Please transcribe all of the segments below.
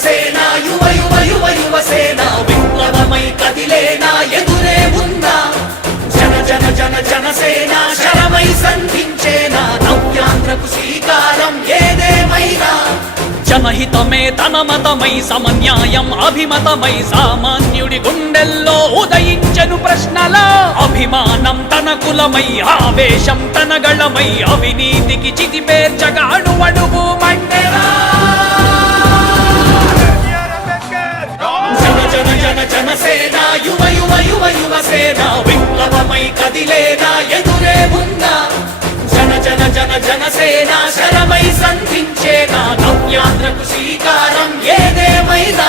సేన యువ యువ యువ యువ సేన విప్లవమై కదిలేనా ఎదురే ఉందా? జన జన జన జన సేన శరమై సంధించేనా? నవ్యాంధ్రకు శ్రీకారం ఏదేమైనా? జనహితమే తన మతమై సమన్యాయం అభిమతమై సామాన్యుడి గుండెల్లో ఉదయించను ప్రశ్నల అభిమానం తన కులమై ఆవేశం తన గళమై అవినీతికి చితిపేర్చగా అణువణువు విప్లవమై కదిలేనా ఎదురే ఉందా జన జన జన జనసేన శరమై సంధించేనా నవ్యాంధ్రకు శ్రీకారం ఏదేమైనా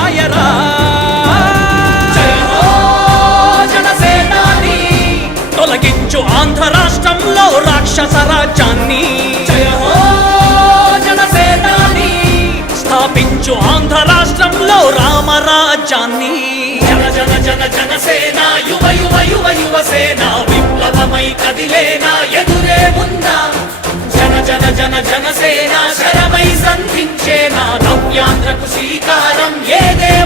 రాక్షస రాజ్యాన్ని జనసేనాని. స్థాపించు ఆంధ్ర రాష్ట్రంలో రామరాజ్యాన్ని జన జన జన జనసేన యువ యువ యువ యువసేన విప్లవమై కదిలేనా ఎదురే ఉందా జన జన జన జనసేన శరమై సంధించేనా నవ్యాంధ్రకు శ్రీకారం ఏదేమైనా